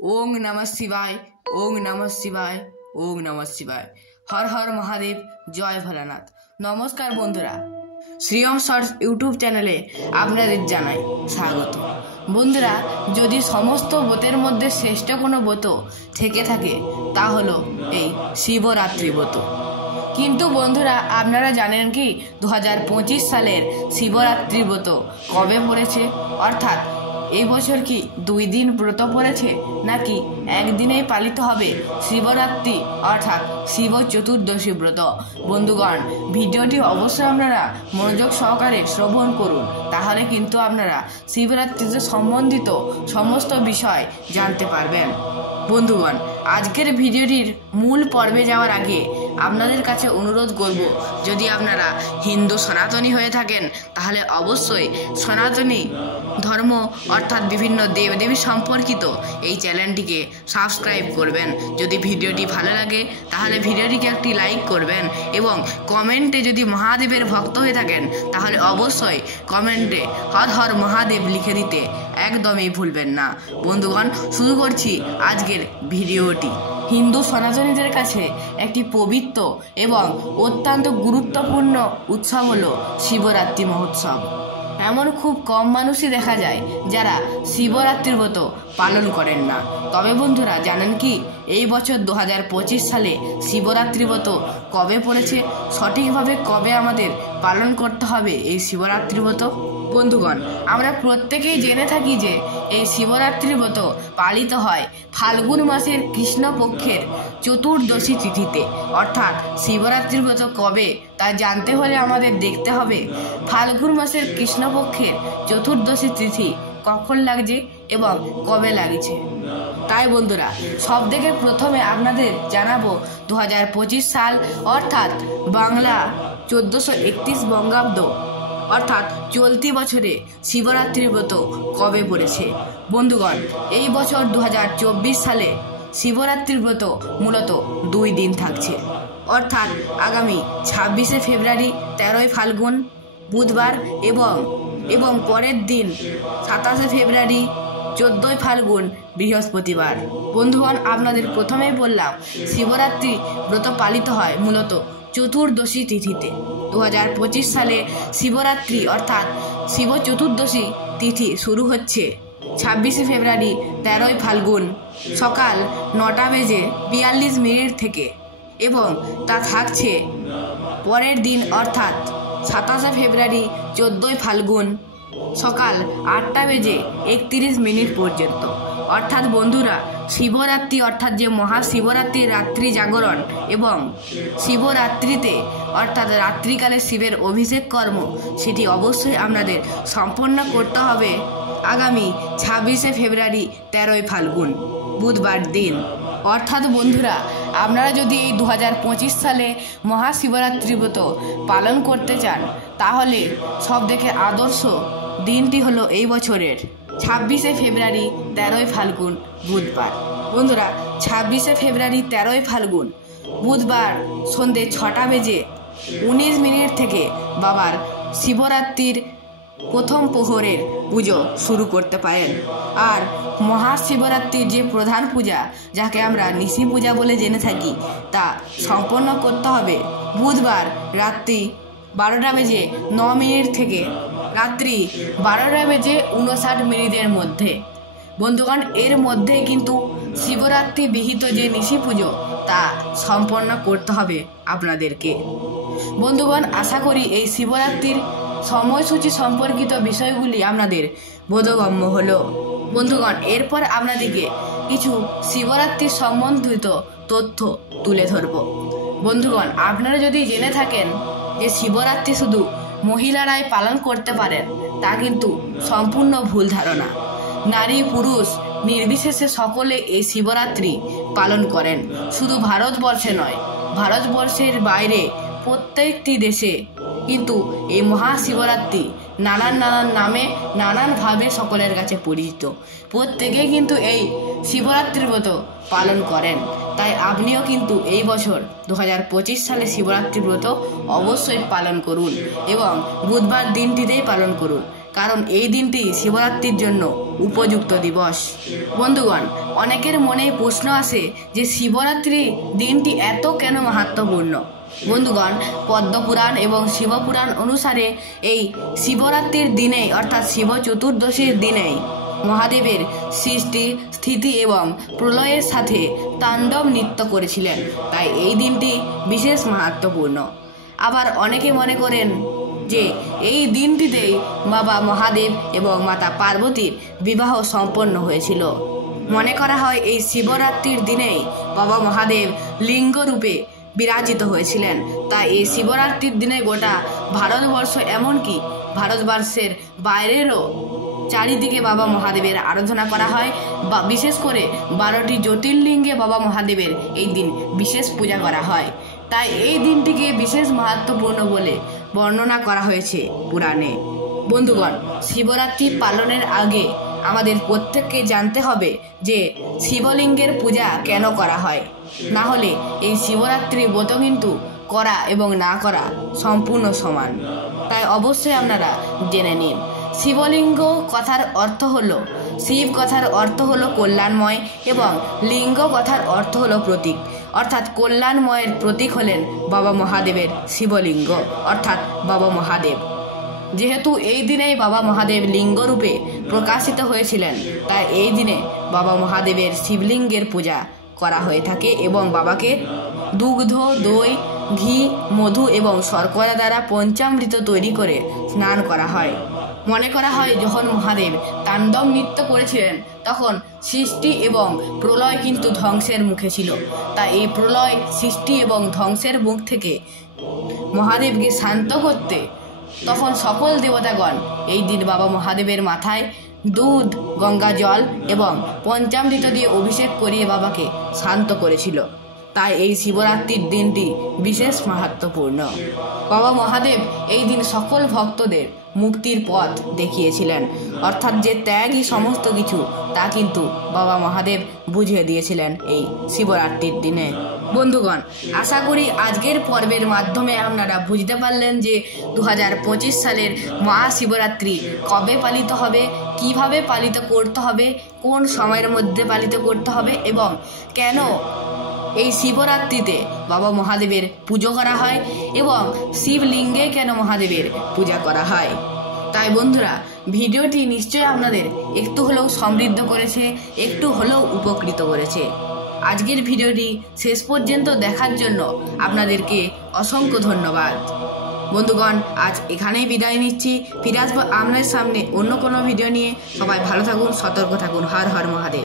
ওং নমঃ শিবায়, ওং নমঃ শিবায়, ওং নমঃ শিবায়। হর হর মহাদেব, জয় ভোলানাথ। নমস্কার বন্ধুরা, শ্রীয়ম শর্টস ইউটিউব চ্যানেলে আপনাদের জানাই স্বাগত। বন্ধুরা, যদি সমস্ত ব্রতের মধ্যে শ্রেষ্ঠ কোনো ব্রত থেকে থাকে তা হলো এই শিবরাত্রি ব্রত। কিন্তু বন্ধুরা, আপনারা জানেন কি 2025 সালের শিবরাত্রি ব্রত কবে পড়েছে? অর্থাৎ এই বছর কি 2 দিন ব্রত পড়েছে নাকি একদিনেই পালিত হবে শিবরাত্রি অর্থাৎ শিব চতুর্দশী ব্রত? বন্ধুগণ, ভিডিওটি অবশ্যই আপনারা মনোযোগ সহকারে শ্রবণ করুন, তাহলে কিন্তু আপনারা শিবরাত্রিতে সম্বন্ধিত সমস্ত বিষয় জানতে পারবেন। বন্ধুগণ, আজকের ভিডিওটির মূল পর্বে যাওয়ার আগে আপনাদের কাছে অনুরোধ করব, যদি আপনারা হিন্দু সনাতনী হয়ে থাকেন তাহলে অবশ্যই সনাতনী ধর্ম অর্থাৎ বিভিন্ন দেবদেবী সম্পর্কিত এই চ্যানেলটিকে সাবস্ক্রাইব করবেন। যদি ভিডিওটি ভালো লাগে তাহলে ভিডিওটিকে একটি লাইক করবেন এবং কমেন্টে যদি মহাদেবের ভক্ত হয়ে থাকেন তাহলে অবশ্যই কমেন্টে হর হর মহাদেব লিখে দিতে একদমই ভুলবেন না। বন্ধুগণ, শুরু করছি আজকের ভিডিওটি। হিন্দু সনাতনীদের কাছে একটি পবিত্র এবং অত্যন্ত গুরুত্বপূর্ণ উৎসব হলো শিবরাত্রি মহোৎসব। এমন খুব কম মানুষই দেখা যায় যারা শিবরাত্রির ব্রত পালন করেন না। তবে বন্ধুরা, জানেন কি এই বছর 2025 সালে শিবরাত্রি ব্রত কবে পড়েছে? সঠিকভাবে কবে আমাদের পালন করতে হবে এই শিবরাত্রি ব্রত? বন্ধুগণ, আমরা প্রত্যেকেই জেনে থাকি যে এই শিবরাত্রি ব্রত পালিত হয় ফাল্গুন মাসের কৃষ্ণপক্ষের চতুর্দশী তিথিতে। অর্থাৎ শিবরাত্রি ব্রত কবে তা জানতে হলে আমাদের দেখতে হবে ফাল্গুন মাসের কৃষ্ণপক্ষের চতুর্দশী তিথি কখন লাগছে এবং কবে লাগছে। তাই বন্ধুরা, সব থেকে প্রথমে আপনাদের জানাবো 2025 সাল অর্থাৎ বাংলা 1431 বঙ্গাব্দ অর্থাৎ চলতি বছরে শিবরাত্রির ব্রত কবে পড়েছে। বন্ধুগণ, এই বছর 2024 সালে শিবরাত্রির ব্রত মূলত 2 দিন থাকছে। অর্থাৎ আগামী 26শে ফেব্রুয়ারি 13ই ফাল্গুন বুধবার এবং পরের দিন 27শে ফেব্রুয়ারি 14ই ফাল্গুন বৃহস্পতিবার। বন্ধুগণ, আপনাদের প্রথমেই বললাম শিবরাত্রি ব্রত পালিত হয় মূলত চতুর্দশী তিথিতে। 2025 সালে শিবরাত্রি অর্থাৎ শিব চতুর্দশী তিথি শুরু হচ্ছে 26শে ফেব্রুয়ারি 13ই ফাল্গুন সকাল 9:42 থেকে এবং তা থাকছে পরের দিন অর্থাৎ 27শে ফেব্রুয়ারি 14ই ফাল্গুন সকাল 8:31 পর্যন্ত। অর্থাৎ বন্ধুরা, শিবরাত্রি অর্থাৎ যে মহাশিবরাত্রির রাত্রি জাগরণ এবং শিবরাত্রিতে অর্থাৎ রাত্রিকালে শিবের অভিষেক কর্ম সেটি অবশ্যই আপনাদের সম্পন্ন করতে হবে আগামী 26শে ফেব্রুয়ারি 13ই ফাল্গুন বুধবার দিন। অর্থাৎ বন্ধুরা, আপনারা যদি এই 2025 সালে মহাশিবরাত্রি ব্রত পালন করতে চান তাহলে সবথেকে আদর্শ দিনটি হলো এই বছরের 26শে ফেব্রুয়ারি 13ই ফাল্গুন বুধবার। বন্ধুরা, 26শে ফেব্রুয়ারি 13ই ফাল্গুন বুধবার সন্ধ্যে 6:19 থেকে বাবার শিবরাত্রির প্রথম প্রহরের পুজো শুরু করতে পারেন। আর মহাশিবরাত্রির যে প্রধান পূজা যাকে আমরা নিশি পূজা বলে জেনে থাকি তা সম্পন্ন করতে হবে বুধবার রাত্রি 12:09 থেকে রাত্রি 12:59 মধ্যে। বন্ধুগণ, এর মধ্যে কিন্তু শিবরাত্রি বিহিত যে নিশি পুজো তা সম্পন্ন করতে হবে আপনাদেরকে। বন্ধুগণ, আশা করি এই শিবরাত্রির সময়সূচি সম্পর্কিত বিষয়গুলি আপনাদের বোধগম্য হলো। বন্ধুগণ, এরপর আপনাদেরকে কিছু শিবরাত্রির সম্বন্ধিত তথ্য তুলে ধরব। বন্ধুগণ, আপনারা যদি জেনে থাকেন যে শিবরাত্রি শুধু মহিলারাই পালন করতে পারেন তা কিন্তু সম্পূর্ণ ভুল ধারণা। নারী পুরুষ নির্বিশেষে সকলে এই শিবরাত্রি পালন করেন। শুধু ভারতবর্ষে নয়, ভারতবর্ষের বাইরে প্রত্যেকটি দেশে কিন্তু এই মহাশিবরাত্রি নানান নামে নানানভাবে সকলের কাছে পরিচিত। প্রত্যেকে কিন্তু এই শিবরাত্রির ব্রত পালন করেন। তাই আপনিও কিন্তু এই বছর 2025 সালে শিবরাত্রি ব্রত অবশ্যই পালন করুন এবং বুধবার দিনটিতেই পালন করুন। কারণ এই দিনটি শিবরাত্রির জন্য উপযুক্ত দিবস। বন্ধুগণ, অনেকের মনে প্রশ্ন আসে যে শিবরাত্রি দিনটি এত কেন মাহাত্ম্যপূর্ণ। বন্ধুগণ, পদ্মপুরাণ এবং শিবপুরাণ অনুসারে এই শিবরাত্রির দিনেই অর্থাৎ শিব চতুর্দশীর দিনেই মহাদেবের সৃষ্টি, স্থিতি এবং প্রলয়ের সাথে তাণ্ডব নৃত্য করেছিলেন, তাই এই দিনটি বিশেষ মাহাত্ম্যপূর্ণ। আবার অনেকে মনে করেন যে এই দিনটিতেই বাবা মহাদেব এবং মাতা পার্বতীর বিবাহ সম্পন্ন হয়েছিল। মনে করা হয় এই শিবরাত্রির দিনেই বাবা মহাদেব লিঙ্গরূপে বিরাজিত হয়েছিলেন। তাই এই শিবরাত্রির দিনে গোটা ভারতবর্ষ, এমনকি ভারতবর্ষের বাইরেরও চারিদিকে বাবা মহাদেবের আরাধনা করা হয়। বা বিশেষ করে 12টি জ্যোতির্লিঙ্গে বাবা মহাদেবের এই দিন বিশেষ পূজা করা হয়। তাই এই দিনটিকে বিশেষ মাহাত্ম্যপূর্ণ বলে বর্ণনা করা হয়েছে পুরাণে। বন্ধুগণ, শিবরাত্রি পালনের আগে আমাদের প্রত্যেককে জানতে হবে যে শিবলিঙ্গের পূজা কেন করা হয়। না হলে এই শিবরাত্রি ব্রত কিন্তু করা এবং না করা সম্পূর্ণ সমান। তাই অবশ্যই আপনারা জেনে নিন। শিবলিঙ্গ কথার অর্থ হলো শিব, কথার অর্থ হলো কল্যাণময়, এবং লিঙ্গ কথার অর্থ হলো প্রতীক। অর্থাৎ কল্যাণময়ের প্রতীক হলেন বাবা মহাদেবের শিবলিঙ্গ অর্থাৎ বাবা মহাদেব। যেহেতু এই দিনেই বাবা মহাদেব লিঙ্গরূপে প্রকাশিত হয়েছিলেন, তাই এই দিনে বাবা মহাদেবের শিবলিঙ্গের পূজা করা হয়ে থাকে এবং বাবাকে দুগ্ধ, দই, ঘি, মধু এবং শর্করা দ্বারা পঞ্চামৃত তৈরি করে স্নান করা হয়। মনে করা হয় যখন মহাদেব তাণ্ডব নৃত্য করেছিলেন তখন সৃষ্টি এবং প্রলয় কিন্তু ধ্বংসের মুখে ছিল। তাই এই প্রলয়, সৃষ্টি এবং ধ্বংসের মুখ থেকে মহাদেবকে শান্ত করতে তখন সকল দেবতাগণ এই দিন বাবা মহাদেবের মাথায় দুধ, গঙ্গা জল এবং পঞ্চামৃত দিয়ে অভিষেক করিয়ে বাবাকে শান্ত করেছিল। তাই এই শিবরাত্রির দিনটি বিশেষ মাহাত্ম্যপূর্ণ। বাবা মহাদেব এই দিন সকল ভক্তদের মুক্তির পথ দেখিয়েছিলেন, অর্থাৎ যে ত্যাগই সমস্ত কিছু তা কিন্তু বাবা মহাদেব বুঝিয়ে দিয়েছিলেন এই শিবরাত্রির দিনে। বন্ধুগণ, আশা করি আজকের পর্বের মাধ্যমে আপনারা বুঝতে পারলেন যে 2025 সালের মহাশিবরাত্রি কবে পালিত হবে, কিভাবে পালিত করতে হবে, কোন সময়ের মধ্যে পালিত করতে হবে এবং কেন এই শিবরাত্রিতে বাবা মহাদেবের পুজো করা হয় এবং শিবলিঙ্গে কেন মহাদেবের পূজা করা হয়। তাই বন্ধুরা, ভিডিওটি নিশ্চয়ই আপনাদের একটু হলেও সমৃদ্ধ করেছে, একটু হলেও উপকৃত করেছে। আজকের ভিডিওটি শেষ পর্যন্ত দেখার জন্য আপনাদেরকে অসংখ্য ধন্যবাদ। বন্ধুগণ, আজ এখানেই বিদায় নিচ্ছি। ফিরে আসবো আপনাদের সামনে অন্য কোনো ভিডিও নিয়ে। সবাই ভালো থাকুন, সতর্ক থাকুন। হর হর মহাদেব।